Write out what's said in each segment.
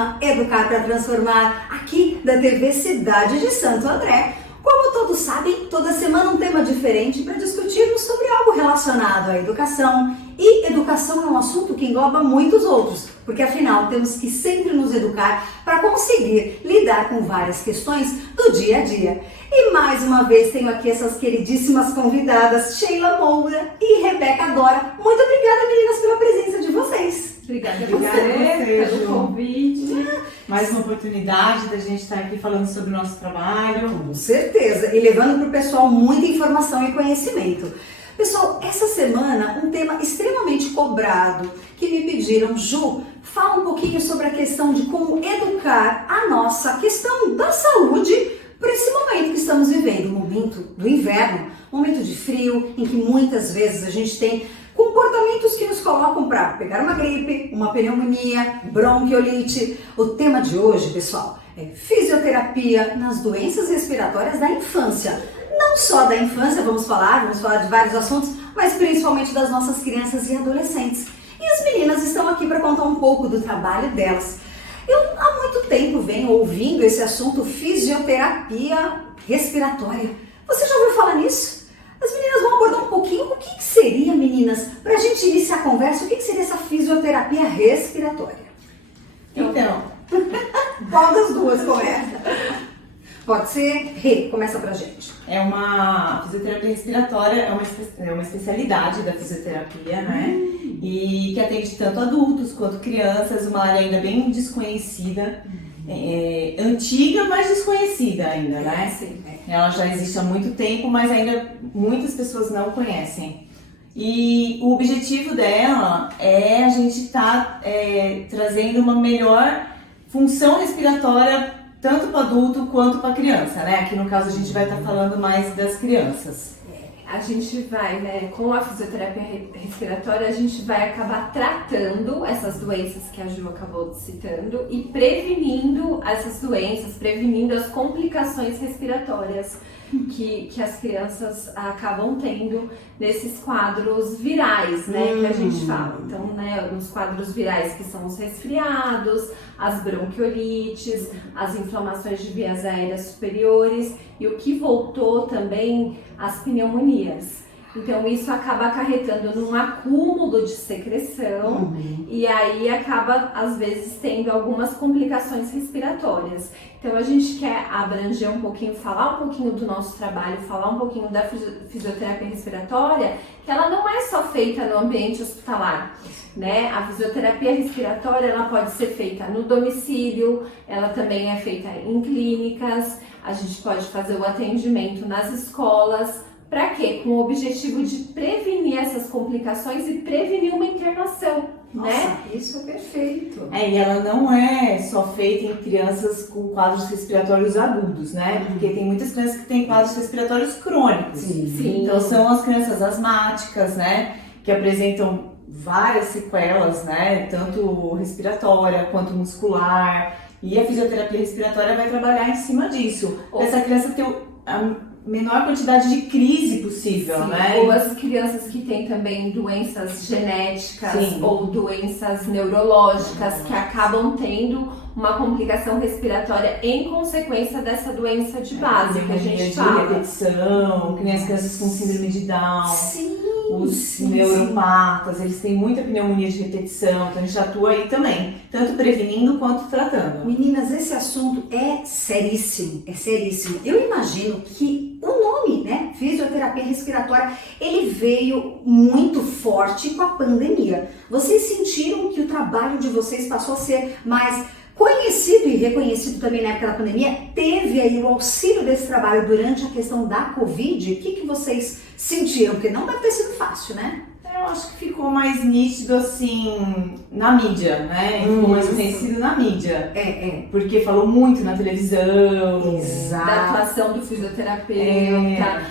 programa Educar para Transformar, aqui da TV Cidade de Santo André. Como todos sabem, toda semana um tema diferente para discutirmos sobre algo relacionado à educação. E educação é um assunto que engloba muitos outros, porque afinal temos que sempre nos educar para conseguir lidar com várias questões do dia a dia. E mais uma vez tenho aqui essas queridíssimas convidadas, Sheila Moura e Rebeca Dora. Muito obrigada, meninas, pela presença de vocês. Obrigada a você pelo convite. Mais uma oportunidade da gente estar aqui falando sobre o nosso trabalho. Com certeza, e levando para o pessoal muita informação e conhecimento. Pessoal, essa semana um tema extremamente cobrado que me pediram, Ju, fala um pouquinho sobre a questão de como educar a nossa questão da saúde para esse momento que estamos vivendo, o momento do inverno, momento de frio, em que muitas vezes a gente tem comportamentos que nos colocam para pegar uma gripe, uma pneumonia, bronquiolite. O tema de hoje, pessoal, é fisioterapia nas doenças respiratórias da infância. Não só da infância, vamos falar de vários assuntos, mas principalmente das nossas crianças e adolescentes. E as meninas estão aqui para contar um pouco do trabalho delas. Eu há muito tempo venho ouvindo esse assunto fisioterapia respiratória. Você já ouviu falar nisso? As meninas vão abordar um pouquinho o que seria, meninas, para a gente iniciar a conversa, o que seria essa fisioterapia respiratória? Então, qual das duas começa? Pode ser Rê, começa pra gente. é uma fisioterapia respiratória, é uma especialidade da fisioterapia, né? E que atende tanto adultos quanto crianças, uma área ainda bem desconhecida, antiga, mas desconhecida ainda, né? Sim. Ela já existe há muito tempo, mas ainda muitas pessoas não conhecem. E o objetivo dela é a gente estar trazendo uma melhor função respiratória tanto para adulto quanto para criança, né? Aqui no caso a gente vai estar falando mais das crianças. A gente vai, né, com a fisioterapia respiratória, a gente vai acabar tratando essas doenças que a Ju acabou citando e prevenindo essas doenças, prevenindo as complicações respiratórias que as crianças acabam tendo nesses quadros virais, né, que a gente fala. Então, né, nos quadros virais que são os resfriados, as bronquiolites, as inflamações de vias aéreas superiores e o que voltou também, as pneumonias. Então isso acaba acarretando num acúmulo de secreção e aí acaba às vezes tendo algumas complicações respiratórias. Então a gente quer abranger um pouquinho, falar um pouquinho do nosso trabalho, falar um pouquinho da fisioterapia respiratória, que ela não é só feita no ambiente hospitalar, né? A fisioterapia respiratória ela pode ser feita no domicílio, ela também é feita em clínicas, a gente pode fazer o atendimento nas escolas. Para quê? Com o objetivo de prevenir essas complicações e prevenir uma internação, Nossa, né? isso é perfeito. E ela não é só feita em crianças com quadros respiratórios agudos, né? Porque tem muitas crianças que têm quadros respiratórios crônicos. Sim. Então são as crianças asmáticas, né? Que apresentam várias sequelas, né? Tanto respiratória quanto muscular. E a fisioterapia respiratória vai trabalhar em cima disso. Essa criança ter a menor quantidade de crise possível, Sim, né? ou as crianças que têm também doenças genéticas ou doenças neurológicas que acabam tendo uma complicação respiratória em consequência dessa doença de base que a gente fala. Repetição, que nem as crianças com síndrome de Down. Sim. Os neuropatas, eles têm muita pneumonia de repetição, então a gente atua aí também, tanto prevenindo quanto tratando. Meninas, esse assunto é seríssimo, é seríssimo. Eu imagino que o nome, né, fisioterapia respiratória, ele veio muito forte com a pandemia. Vocês sentiram que o trabalho de vocês passou a ser mais conhecido e reconhecido também na época da pandemia? Teve aí o auxílio desse trabalho durante a questão da Covid? O que vocês sentiram? Porque não deve ter sido fácil, né? Eu acho que ficou mais nítido assim na mídia, né? Ficou mais conhecido na mídia. Porque falou muito na televisão. Exato. Da atuação do fisioterapeuta,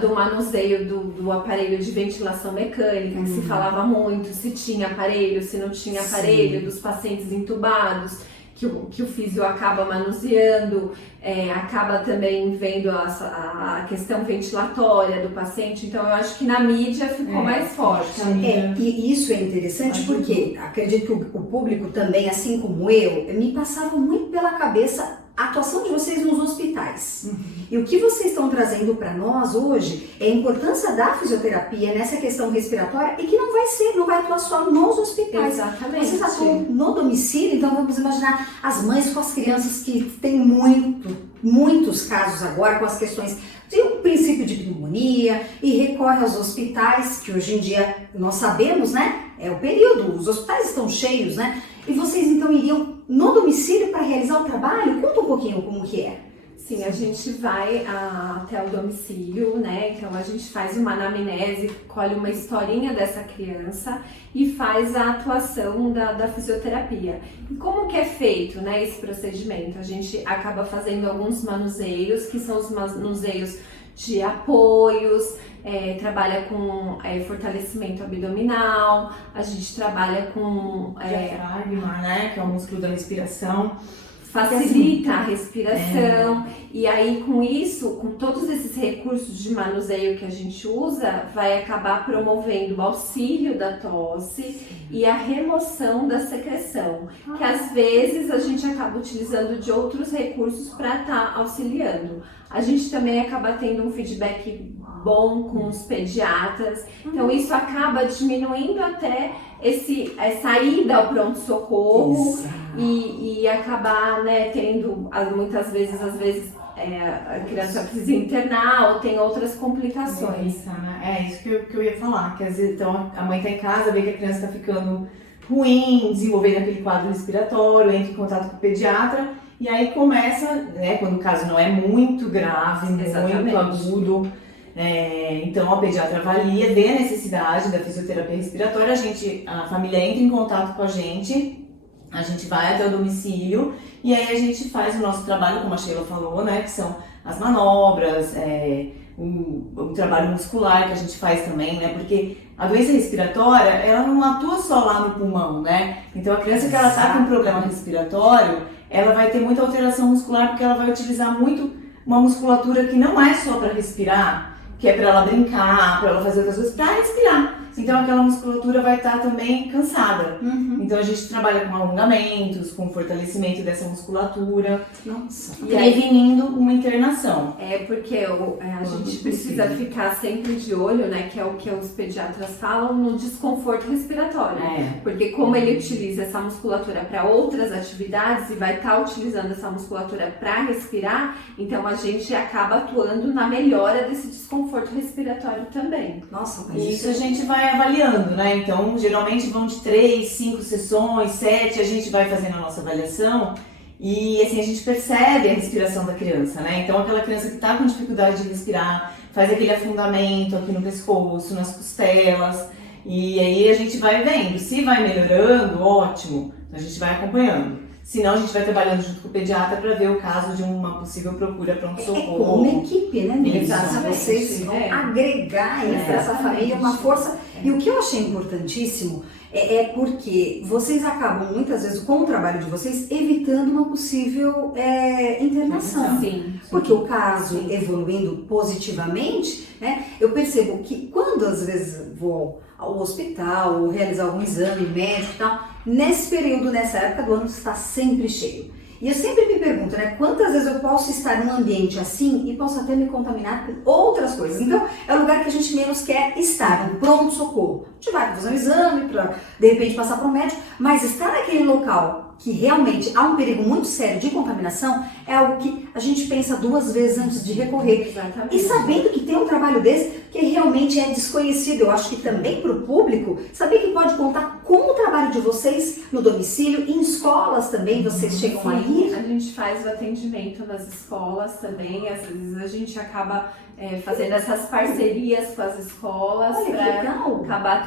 do manuseio do aparelho de ventilação mecânica, que se falava muito, se tinha aparelho, se não tinha aparelho, dos pacientes entubados. que o físio acaba manuseando, acaba também vendo a questão ventilatória do paciente. Então, eu acho que na mídia ficou mais forte. E isso é interessante porque acredito que o público também, assim como eu, me passava muito pela cabeça a atuação de vocês nos hospitais. E o que vocês estão trazendo para nós hoje é a importância da fisioterapia nessa questão respiratória e que não vai atuar só nos hospitais. Exatamente. Vocês atuam no domicílio, então vamos imaginar as mães com as crianças que têm muitos casos agora com as questões de um princípio de pneumonia e recorre aos hospitais, que hoje em dia nós sabemos, né? É o período, os hospitais estão cheios, né? E vocês então iriam no domicílio para realizar o trabalho? Conta um pouquinho como que é. Sim, a gente vai até o domicílio, né? Então a gente faz uma anamnese, colhe uma historinha dessa criança e faz a atuação da fisioterapia. E como que é feito, né, esse procedimento? A gente acaba fazendo alguns manuseios, que são os manuseios de apoios, trabalha com fortalecimento abdominal, a gente trabalha com diafragma, né, que é o músculo da respiração. Facilita a respiração e aí com isso, com todos esses recursos de manuseio que a gente usa, vai acabar promovendo o auxílio da tosse e a remoção da secreção, que às vezes a gente acaba utilizando de outros recursos para estar auxiliando. A gente também acaba tendo um feedback bom com os pediatras, então isso acaba diminuindo até essa ida ao pronto-socorro e acabar, né, tendo muitas vezes, a criança precisa internar ou tem outras complicações. É isso que eu ia falar, que às vezes então, a mãe está em casa, vê que a criança está ficando ruim, desenvolvendo aquele quadro respiratório, entra em contato com o pediatra e aí começa, né, quando o caso não é muito grave, muito agudo, então a pediatra avalia, vê a necessidade da fisioterapia respiratória, a família entra em contato com a gente vai até o domicílio e aí a gente faz o nosso trabalho, como a Sheila falou, né, que são as manobras, o trabalho muscular que a gente faz também, né, porque a doença respiratória, ela não atua só lá no pulmão, né, então a criança que ela está com um problema respiratório, ela vai ter muita alteração muscular porque ela vai utilizar muito uma musculatura que não é só para respirar, que é para ela brincar, para ela fazer outras coisas, para respirar. Então aquela musculatura vai estar também cansada. Então a gente trabalha com alongamentos, com fortalecimento dessa musculatura, prevenindo uma internação. Porque a gente precisa ficar sempre de olho, né, que é o que os pediatras falam, no desconforto respiratório. Porque como ele utiliza essa musculatura para outras atividades e vai estar utilizando essa musculatura para respirar, então a gente acaba atuando na melhora desse desconforto respiratório também. Nossa, mas isso a gente vai avaliando, né? Então, geralmente vão de 3, 5 sessões, 7, a gente vai fazendo a nossa avaliação e assim a gente percebe a respiração da criança, né? Então, aquela criança que está com dificuldade de respirar, faz aquele afundamento aqui no pescoço, nas costelas, e aí a gente vai vendo. Se vai melhorando, ótimo, a gente vai acompanhando. Senão a gente vai trabalhando junto com o pediatra para ver o caso de uma possível procura pronto-socorro. É como uma equipe, né, Nilson? Exatamente. Vocês vão agregar para essa família uma força. E o que eu achei importantíssimo é porque vocês acabam, muitas vezes, com o trabalho de vocês, evitando uma possível internação. Sim. Porque o caso evoluindo positivamente, né, eu percebo que quando às vezes vou ao hospital ou realizar algum exame médico e tal, nesse período, nessa época do ano, está sempre cheio. E eu sempre me pergunto, né, quantas vezes eu posso estar num ambiente assim e posso até me contaminar com outras coisas. Então, é o lugar que a gente menos quer estar, no pronto-socorro. A gente vai fazer um exame para, de repente, passar para o médico, mas estar naquele local que realmente há um perigo muito sério de contaminação é algo que a gente pensa 2 vezes antes de recorrer. Exatamente. E sabendo que tem um trabalho desse que realmente é desconhecido, eu acho que também para o público, saber que pode contar com o trabalho de vocês no domicílio, em escolas também, vocês chegam aí? A gente faz o atendimento nas escolas também, às vezes a gente acaba fazendo essas parcerias com as escolas para acabar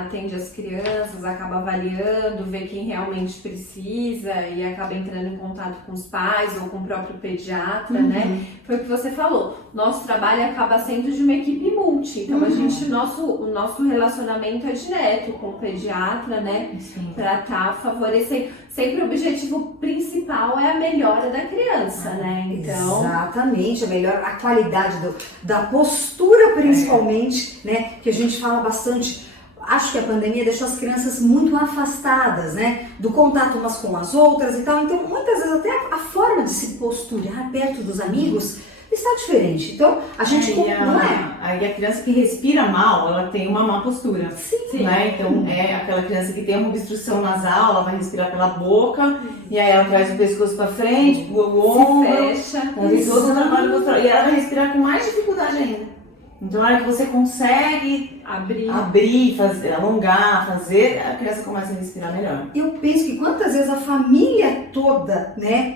atende as crianças, acaba avaliando, ver quem realmente precisa e acaba entrando em contato com os pais ou com o próprio pediatra, né? Foi o que você falou, nosso trabalho acaba sendo de uma equipe multi, então o nosso relacionamento é direto com o pediatra, pediatra, né? Sim. Para estar favorecendo. Sempre o objetivo principal é a melhora da criança, né? Então, exatamente, a qualidade da postura, principalmente, né? Que a gente fala bastante. Acho que a pandemia deixou as crianças muito afastadas, né? Do contato umas com as outras e tal. Então, muitas vezes até a forma de se posturar perto dos amigos está diferente. Então, a gente não é. Aí a criança que respira mal, ela tem uma má postura. Sim. Né? Então, é aquela criança que tem uma obstrução nasal, ela vai respirar pela boca, e aí ela traz o pescoço para frente, o ombro, fecha. e ela vai respirar com mais dificuldade ainda. Então, na hora que você consegue abrir, fazer, alongar, a criança começa a respirar melhor. Eu penso que quantas vezes a família toda, né,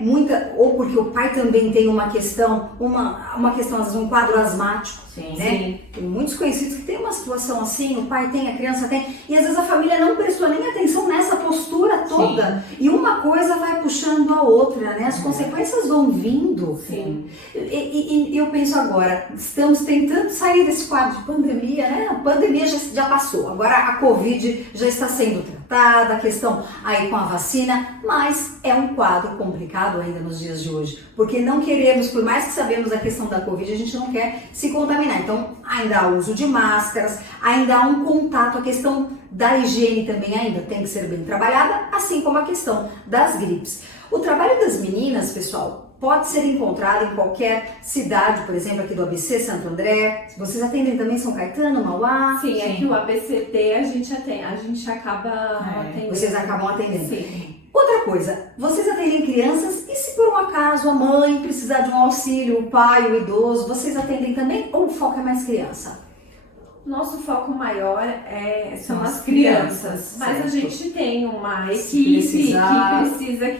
ou porque o pai também tem uma questão, às vezes um quadro asmático, Sim, né? sim. Tem muitos conhecidos que tem uma situação assim, o pai tem, a criança tem, e às vezes a família não prestou nem atenção nessa postura toda, e uma coisa vai puxando a outra, né? As consequências vão vindo. Sim. E eu penso agora, estamos tentando sair desse quadro de pandemia, né? A pandemia já passou, agora a Covid já está sendo tratada, a questão aí com a vacina, mas é um quadro complicado ainda nos dias de hoje, porque não queremos, por mais que sabemos a questão da Covid, a gente não quer se contaminar. Então, ainda há uso de máscaras, ainda há um contato, a questão da higiene também ainda tem que ser bem trabalhada, assim como a questão das gripes. O trabalho das meninas, pessoal, pode ser encontrado em qualquer cidade, por exemplo, aqui do ABC, Santo André. Vocês atendem também São Caetano, Mauá? Sim, aqui o ABCD a gente acaba atendendo. Vocês acabam atendendo. Sim. Outra coisa, vocês atendem crianças e se por um acaso a mãe precisar de um auxílio, o pai, o idoso, vocês atendem também ou o foco é mais criança? Nosso foco maior são as crianças, mas certo. A gente tem uma equipe que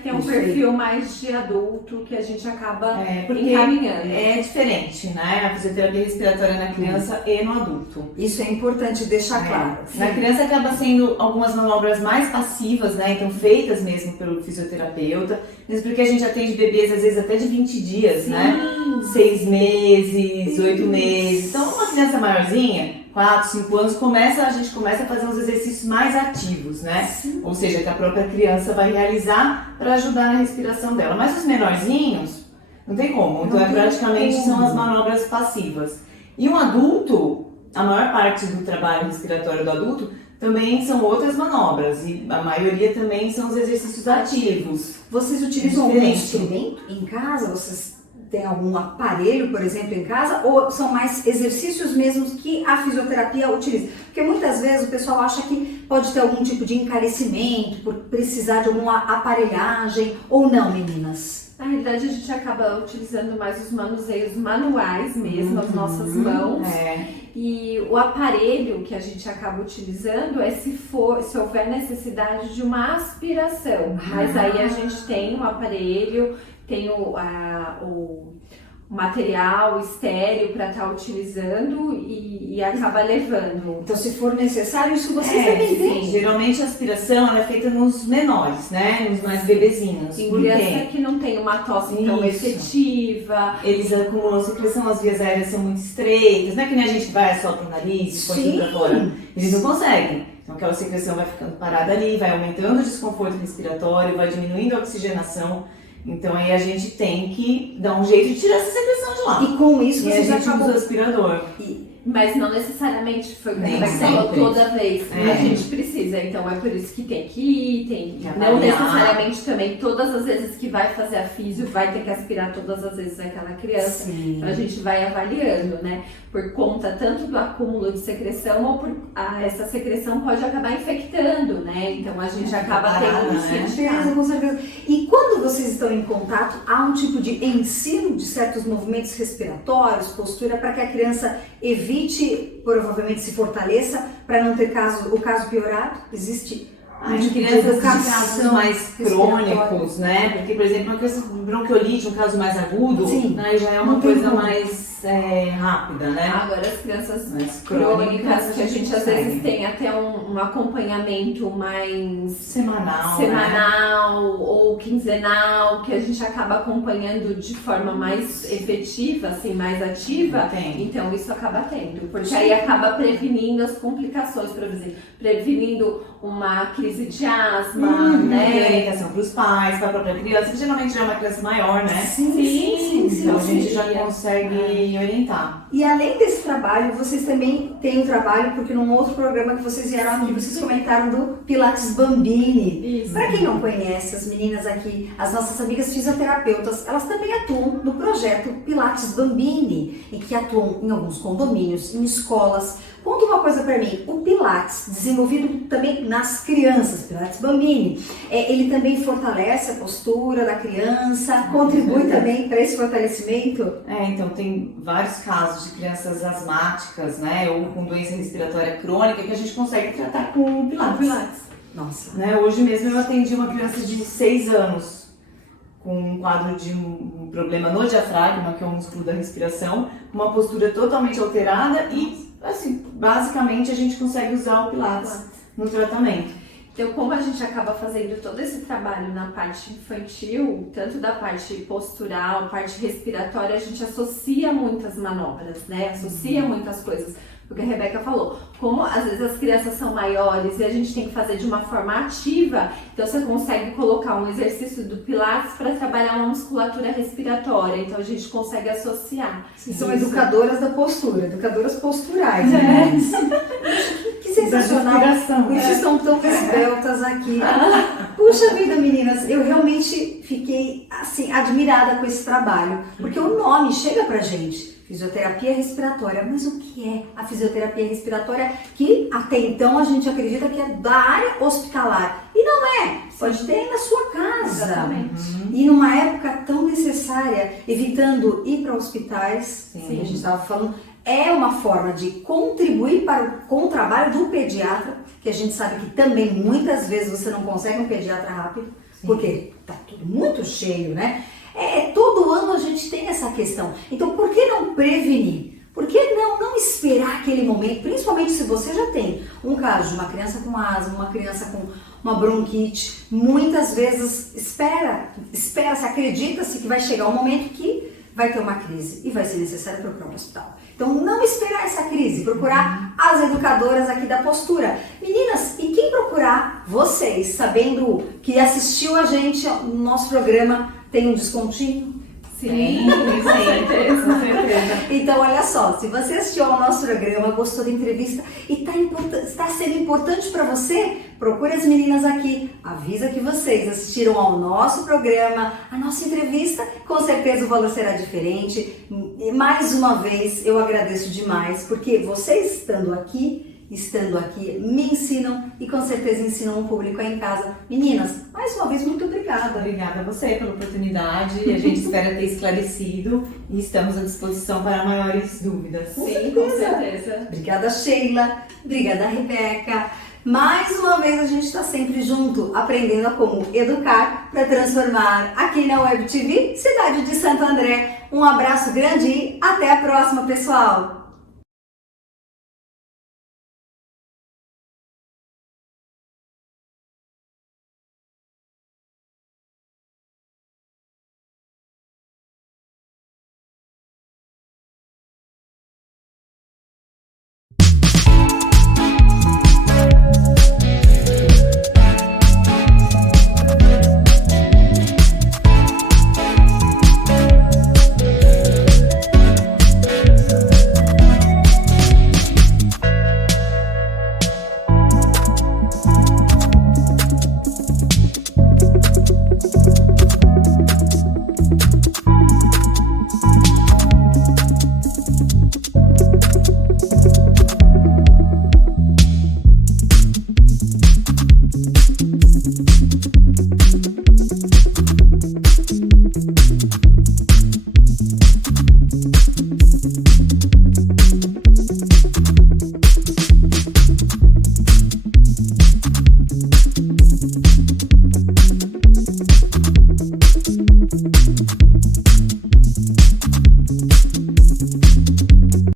tem um Perfeito. perfil mais de adulto que a gente acaba porque encaminhando. É diferente, né? A fisioterapia respiratória na criança e no adulto. Isso é importante deixar claro. Na criança acaba sendo algumas manobras mais passivas, né? Então feitas mesmo pelo fisioterapeuta, mesmo porque a gente atende bebês às vezes até de 20 dias, né? 6 meses, 8 meses. Então uma criança maiorzinha, 4, 5 anos, a gente começa a fazer uns exercícios mais ativos, né? Sim. Ou seja, que a própria criança vai realizar para ajudar na respiração dela. Mas os menorzinhos, não tem como. Então praticamente são as manobras passivas. E um adulto, a maior parte do trabalho respiratório do adulto também são outras manobras. E a maioria também são os exercícios ativos. Vocês utilizam algum instrumento em casa? Vocês têm algum aparelho, por exemplo, em casa? Ou são mais exercícios mesmos que a fisioterapia utiliza? Porque muitas vezes o pessoal acha que pode ter algum tipo de encarecimento por precisar de alguma aparelhagem ou não, meninas? Na realidade, a gente acaba utilizando mais os manuseios manuais mesmo, as nossas mãos. E o aparelho que a gente acaba utilizando é se houver necessidade de uma aspiração. Mas aí a gente tem um aparelho, tem o material estéreo para estar utilizando e acaba levando. Então, se for necessário, isso vocês também têm? Geralmente a aspiração ela é feita nos menores, né? Nos mais bebezinhos. Em criança que não tem uma tosse tão efetiva. Eles acumulam secreção, as vias aéreas são muito estreitas, não é que nem a gente vai só pro nariz, põe tudo pra fora. Eles não conseguem. Então aquela secreção vai ficando parada ali, vai aumentando o desconforto respiratório, vai diminuindo a oxigenação. Então aí a gente tem que dar um jeito de tirar essa secreção de lá. E com isso você já usa o aspirador. Mas não necessariamente foi o que Nem você falou sempre. toda vez. A gente precisa, então é por isso que tem que ir, não necessariamente também todas as vezes que vai fazer a físio vai ter que aspirar todas as vezes aquela criança. Sim. Então a gente vai avaliando, né? Por conta tanto do acúmulo de secreção ou essa secreção pode acabar infectando, né? Então a gente acaba tendo que Com certeza, com certeza. E quando vocês estão em contato, há um tipo de ensino de certos movimentos respiratórios, postura, para que a criança evite, provavelmente se fortaleça, para não ter o caso piorado? Existe Em crianças de casos mais crônicos, né? Porque, por exemplo, uma criança com bronquiolite, um caso mais agudo, aí já é uma coisa mais rápida, né? Agora as crianças Mas crônicas, que a gente às vezes consegue. tem até um acompanhamento mais Semanal, né? semanal ou quinzenal, que a gente acaba acompanhando de forma mais efetiva, assim, mais ativa, Tem. então isso acaba tendo, porque aí acaba prevenindo as complicações, por exemplo, prevenindo uma crise de asma, Tem né? orientação para os pais, para a própria criança, que geralmente já é uma criança maior, né? Sim. Então a gente já sim. consegue orientar. E além desse trabalho, vocês também têm um trabalho, porque num outro programa que vocês vieram aqui, vocês comentaram do Pilates Bambini. Isso. Para quem não conhece, as meninas aqui, as nossas amigas fisioterapeutas, elas também atuam no projeto Pilates Bambini, em que atuam em alguns condomínios, em escolas. Conta uma coisa para mim, o Pilates, desenvolvido também nas crianças, Pilates Bambini, ele também fortalece a postura da criança, contribui também para esse fortalecimento? Então tem vários casos de crianças asmáticas, né? Ou com doença respiratória crônica que a gente consegue tratar com o Pilates. Nossa. Né? Hoje mesmo eu atendi uma criança de 6 anos com um quadro de um problema no diafragma, que é o músculo da respiração, uma postura totalmente alterada e, assim, basicamente a gente consegue usar o Pilates no tratamento. Então, como a gente acaba fazendo todo esse trabalho na parte infantil, tanto da parte postural, parte respiratória, a gente associa muitas manobras, né? Associa muitas coisas. O que a Rebeca falou, como às vezes as crianças são maiores e a gente tem que fazer de uma forma ativa, então você consegue colocar um exercício do Pilates para trabalhar uma musculatura respiratória, então a gente consegue associar. E são educadoras da postura, educadoras posturais, né? Que sensacional! Vocês estão tão esbeltas aqui. Puxa vida, meninas, eu realmente fiquei assim admirada com esse trabalho, porque o nome chega pra gente. Fisioterapia respiratória, mas o que é a fisioterapia respiratória que até então a gente acredita que é da área hospitalar e não é, pode ter aí na sua casa. Exatamente. E numa época tão necessária, evitando ir para hospitais, Sim. que a gente estava falando, é uma forma de contribuir com o trabalho do pediatra, que a gente sabe que também muitas vezes você não consegue um pediatra rápido, porque tá tudo muito cheio, né? Todo ano a gente tem essa questão. Então, por que não prevenir? Por que não esperar aquele momento? Principalmente se você já tem um caso de uma criança com asma, uma criança com uma bronquite. Muitas vezes espera-se, acredita-se que vai chegar um momento que vai ter uma crise e vai ser necessário procurar um hospital. Então, não esperar essa crise, procurar as educadoras aqui da postura. Meninas, e quem procurar vocês, sabendo que assistiu a gente no nosso programa, tem um descontinho? Sim, com certeza. Então, olha só, se você assistiu ao nosso programa, gostou da entrevista e está sendo importante para você, procure as meninas aqui, avisa que vocês assistiram ao nosso programa, a nossa entrevista, com certeza o valor será diferente. E mais uma vez, eu agradeço demais, porque vocês estando aqui, me ensinam e com certeza ensinam o público aí em casa. Meninas, mais uma vez, muito obrigada. Obrigada a você pela oportunidade. A gente espera ter esclarecido e estamos à disposição para maiores dúvidas. Sim, com certeza. Obrigada, Sheila. Obrigada, Rebeca. Mais uma vez a gente está sempre junto, aprendendo a como educar para transformar aqui na Web TV, cidade de Santo André. Um abraço grande e até a próxima, pessoal!